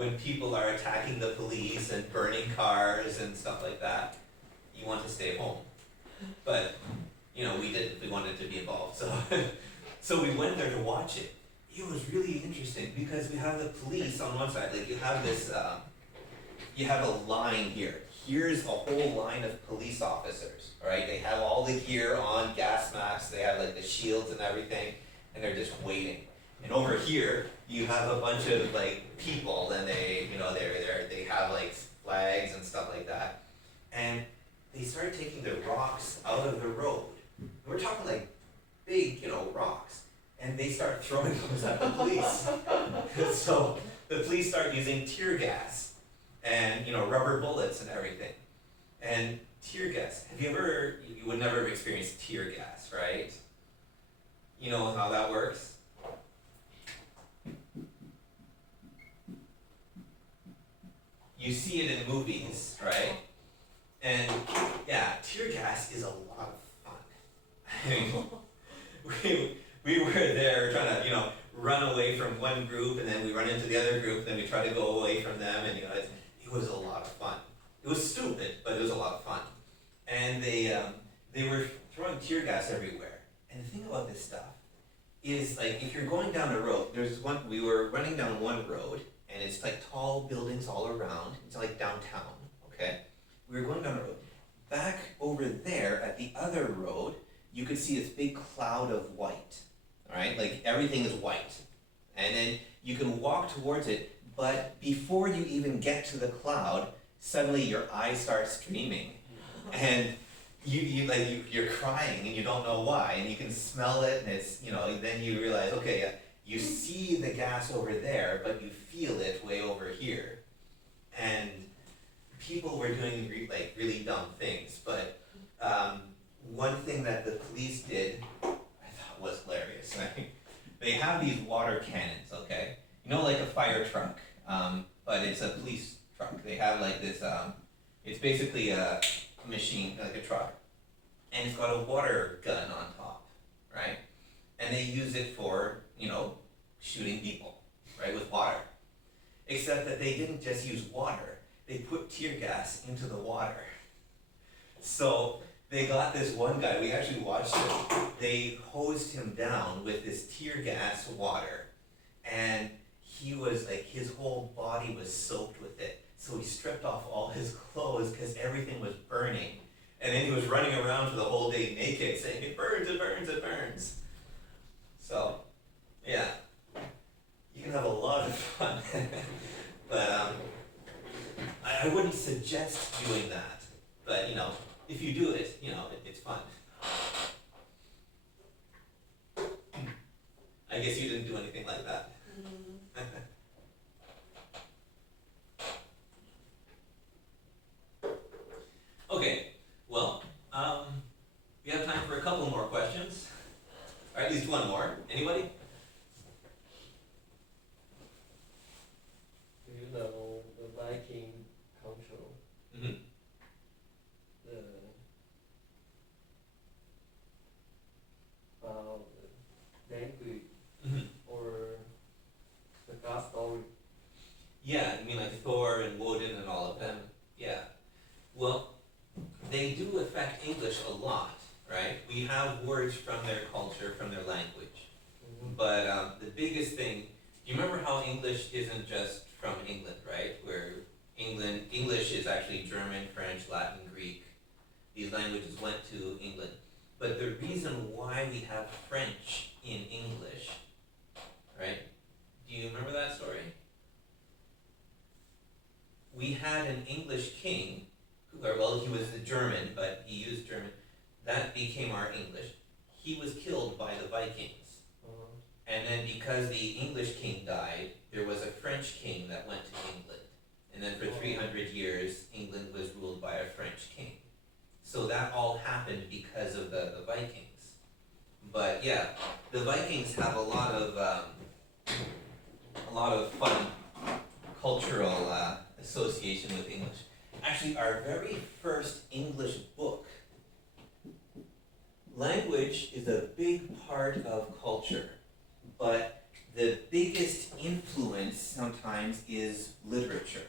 when people are attacking the police and burning cars and stuff like that, you want to stay home. But, you know, we didn't, we wanted to be involved, so, so we went there to watch it. It was really interesting because we have the police on one side, like you have this, you have a line here. Here's a whole line of police officers, alright? They have all the gear on, gas masks, they have like the shields and everything, and they're just waiting. And over here, you have a bunch of like people, and they, you know, they have like flags and stuff like that. And they started taking the rocks out of the road. We're talking like big, you know, rocks. And they start throwing those at the police. So the police start using tear gas and, you know, rubber bullets and everything. And tear gas, have you ever, you would never have experienced tear gas, right? You know how that works? You see it in movies, right? And yeah, tear gas is a lot of fun. I mean, we were there trying to, you know, run away from one group, and then we run into the other group, then we try to go away from them, and you know, it was a lot of fun. It was stupid, but it was a lot of fun. And they were throwing tear gas everywhere. And the thing about this stuff is, like, if you're going down a road, we were running down one road, and it's like tall buildings all around. It's like downtown, okay? We were going down the road. Back over there at the other road, you could see this big cloud of white, all right? Like everything is white. And then you can walk towards it, but before you even get to the cloud, suddenly your eyes start streaming. And you're crying and you don't know why, and you can smell it, and it's, you know, then you realize, okay, you see the gas over there, but you feel it way over here. And people were doing really dumb things, but one thing that the police did, I thought was hilarious. They have these water cannons, okay? You know, like a fire truck, but it's a police truck. They have like this, it's basically a machine, like a truck, and it's got a water gun on top, right? And they use it for, you know, shooting people, right, with water. Except that they didn't just use water, they put tear gas into the water. So they got this one guy, we actually watched it, they hosed him down with this tear gas water, and he was like, his whole body was soaked with it. So he stripped off all his clothes because everything was burning. And then he was running around for the whole day naked saying, it burns, it burns, it burns. So, yeah, you can have a lot of fun. But I wouldn't suggest doing that. But, you know, if you do it, you know, it's fun. I guess you didn't do anything like that. Okay, well, we have time for a couple more questions, or at least one more. Anybody? Do you know the Viking culture? Mm-hmm. The language Mm-hmm. or the God story? Yeah, you mean like Thor and Woden and all of them? Yeah. Well, they do affect English a lot, right? We have words from their culture, from their language. Mm-hmm. But the biggest thing, do you remember how English isn't just from England, right? Where English is actually German, French, Latin, Greek. These languages went to England. But the reason why we have French in English, right? Do you remember that story? We had an English king, well, he was a German, but he used German. That became our English. He was killed by the Vikings. Uh-huh. And then because the English king died, there was a French king that went to England. And then for 300 years, England was ruled by a French king. So that all happened because of the Vikings. But yeah, the Vikings have a lot of fun cultural association with English. Actually, our very first English book, language is a big part of culture, but the biggest influence sometimes is literature.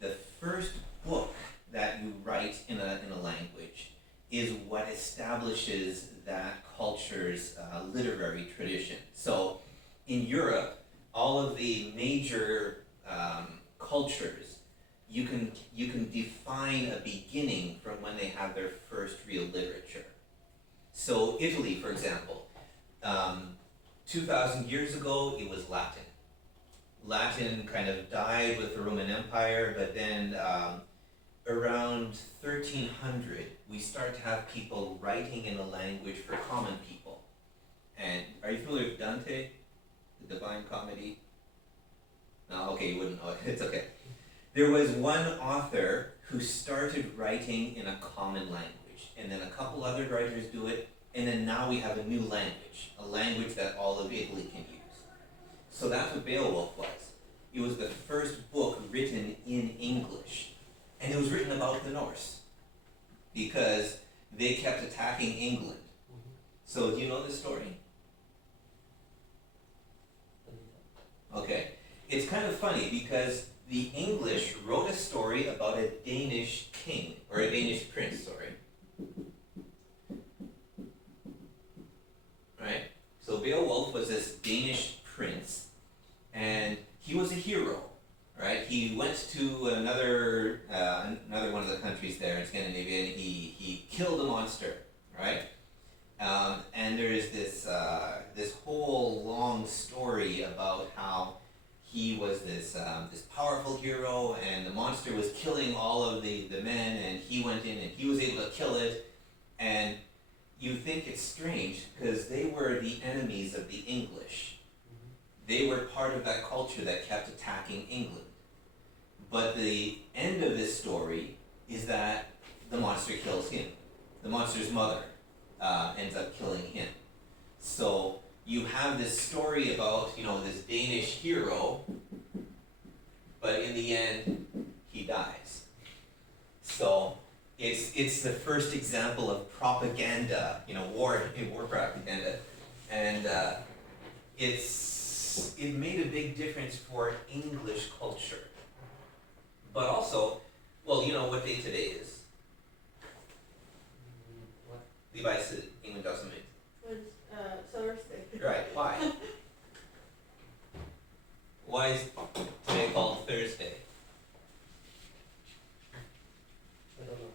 The first book that you write in a language is what establishes that culture's literary tradition. So in Europe, all of the major cultures, you can define a beginning from when they have their first real literature. So Italy, for example, 2,000 years ago, it was Latin. Latin kind of died with the Roman Empire, but then around 1300, we start to have people writing in a language for common people. And are you familiar with Dante, the Divine Comedy? No, okay, you wouldn't know it. It's okay. There was one author who started writing in a common language, and then a couple other writers do it, and then now we have a new language, a language that all of Italy can use. So that's what Beowulf was. It was the first book written in English, and it was written about the Norse, because they kept attacking England. So do you know this story? Okay. It's kind of funny because the English wrote a story about a Danish king, or a Danish prince, sorry. Right? So Beowulf was this Danish prince, and he was a hero, right? He went to another one of the countries there in Scandinavia, and he killed a monster, right? And there is this whole long story about how he was this powerful hero, and the monster was killing all of the men, and he went in and he was able to kill it. And you think it's strange because they were the enemies of the English. They were part of that culture that kept attacking England. But the end of this story is that the monster kills him. The monster's mother ends up killing him. So you have this story about, this Danish hero, but in the end, he dies. So it's the first example of propaganda, war propaganda, and it made a big difference for English culture. But also, well, you know what day today is? What? 礼拜四，英文叫什么名字？ Thursday. Right, why? Why is today called Thursday? I don't know.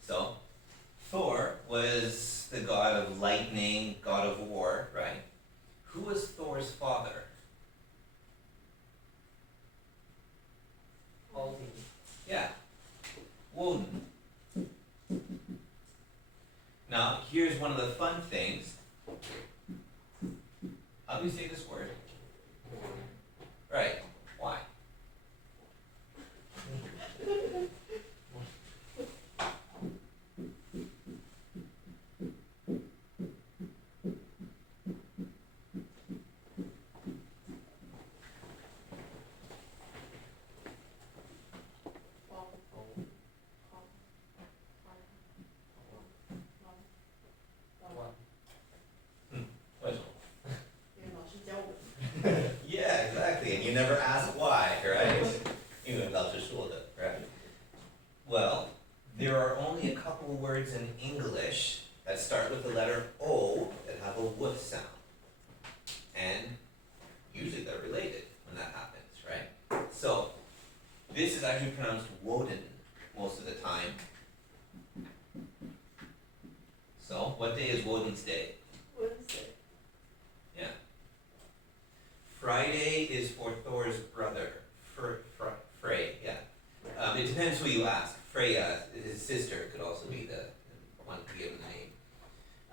So, Thor was the god of lightning, god of war, right? Who was Thor's father? Odin. Yeah, Woden. Now, here's one of the fun things. How do you say this word? Right, why? Yeah, exactly, and you never ask why, right? 因为老师说的, right? Well, there are only a couple words in English that start with the letter O that have a W sound. And usually they're related when that happens, right? So, this is actually pronounced Woden most of the time. So, what day is Woden's day? Wednesday. Yeah. Friday is for Thor's brother, Frey, yeah. It depends who you ask. Freya, his sister, could also be the one to give him the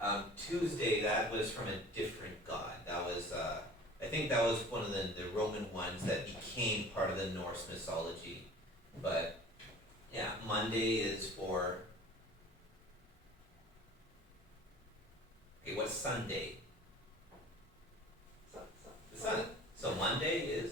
name. Tuesday, that was from a different god. That was, I think that was one of the Roman ones that became part of the Norse mythology. But, yeah, Monday is for... Okay, what's Sunday? The sun. So Monday is